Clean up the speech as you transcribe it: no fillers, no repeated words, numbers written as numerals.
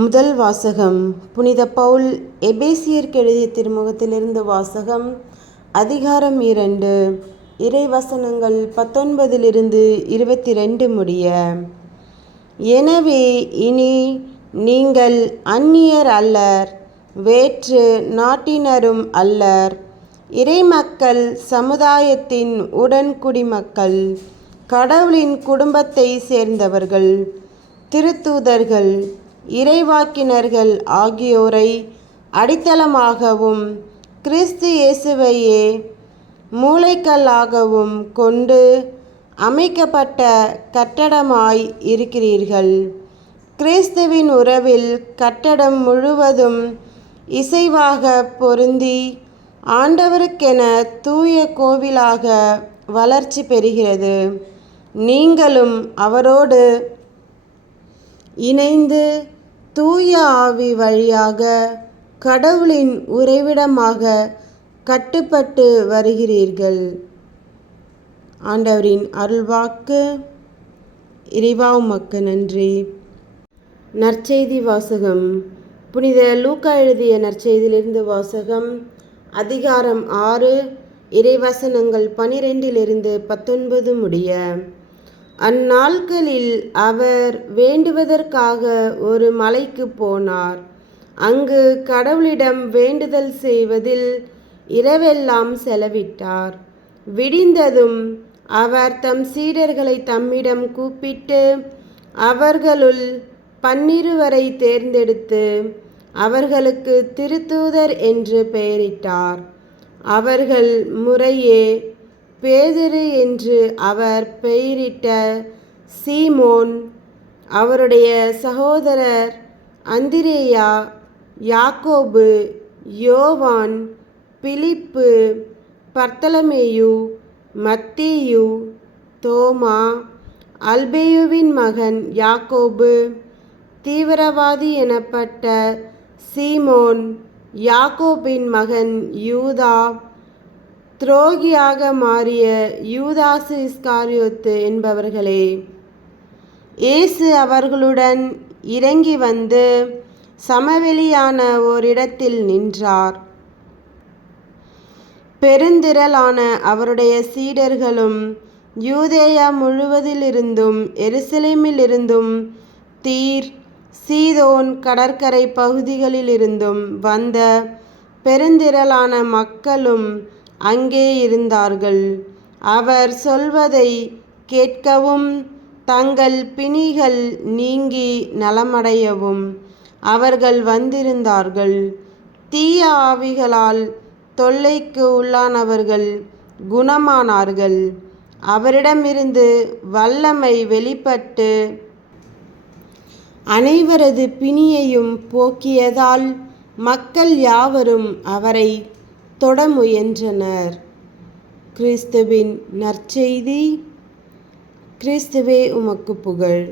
முதல் வாசகம். புனித பவுல் எபேசியருக்கு எழுதிய திருமுகத்திலிருந்து வாசகம். அதிகாரம் 2, இறைவசனங்கள் 19 22 முடிய. எனவே இனி நீங்கள் அந்நியர் அல்லர், வேற்று நாட்டினரும் அல்லர், இறைமக்கள் சமுதாயத்தின் உடன்குடிமக்கள், கடவுளின் குடும்பத்தை சேர்ந்தவர்கள், திருத்தூதர்கள், இறைவாக்கினர்கள் ஆகியோரை அடித்தளமாகவும் கிறிஸ்து இயேசுவையே மூலைக்கல்லாகவும் கொண்டு அமைக்கப்பட்ட கட்டடமாய் இருக்கிறீர்கள். கிறிஸ்துவின் உறவில் கட்டடம் முழுவதும் இசைவாக பொருந்தி ஆண்டவருக்கென தூய கோவிலாக வளர்ச்சி பெறுகிறது. நீங்களும் அவரோடு இணைந்து தூய ஆவி வழியாக கடவுளின் உறைவிடமாக கட்டுப்பட்டு வருகிறீர்கள். ஆண்டவரின் அருள்வாக்கு. இறைவா உமக்கு நன்றி. நற்செய்தி வாசகம். புனித லூக்கா எழுதிய நற்செய்தியிலிருந்து வாசகம். அதிகாரம் 6, இறைவசனங்கள் 12 19 முடிய. அந்நாட்களில் அவர் வேண்டுவதற்காக ஒரு மலைக்கு போனார். அங்கு கடவுளிடம் வேண்டுதல் செய்வதில் இரவெல்லாம் செலவிட்டார். விடிந்ததும் அவர் தம் சீடர்களை தம்மிடம் கூப்பிட்டு அவர்களுள் 12 தேர்ந்தெடுத்து அவர்களுக்கு திருத்தூதர் என்று பெயரிட்டார். அவர்கள் முறையே பேதுரு என்று அவர் பெயரிட்ட சீமோன், அவருடைய சகோதரர் அந்திரேயா, யாக்கோபு, யோவான், பிலிப்பு, பர்த்தலமேயு, மத்தேயு, தோமா, அல்பேயுவின் மகன் யாக்கோபு, தீவிரவாதி எனப்பட்ட சீமோன், யாக்கோபின் மகன் யூதா, துரோகியாக மாறிய யூதாசு இஸ்காரியோத்து என்பவர்களே. இயேசு அவர்களுடன் இறங்கி வந்து சமவெளியான ஓரிடத்தில் நின்றார். பெருந்திரளான அவருடைய சீடர்களும் யூதேயா முழுவதிலிருந்தும் எருசலேமிலிருந்தும் தீர், சீதோன் கடற்கரை பகுதிகளிலிருந்தும் வந்த பெருந்திரளான மக்களும் அங்கே இருந்தார்கள். அவர் சொல்வதை கேட்கவும் தங்கள் பிணிகள் நீங்கி நலமடையவும் அவர்கள் வந்திருந்தார்கள். தீய ஆவிகளால் தொல்லைக்கு உள்ளானவர்கள் குணமானார்கள். அவரிடமிருந்து வல்லமை வெளிப்பட்டு அனைவரது பிணியையும் போக்கியதால் மக்கள் யாவரும் அவரை தொட முயன்றனர். கிறிஸ்துவின் நற்செய்தி. கிறிஸ்துவே உமக்கு புகழ்.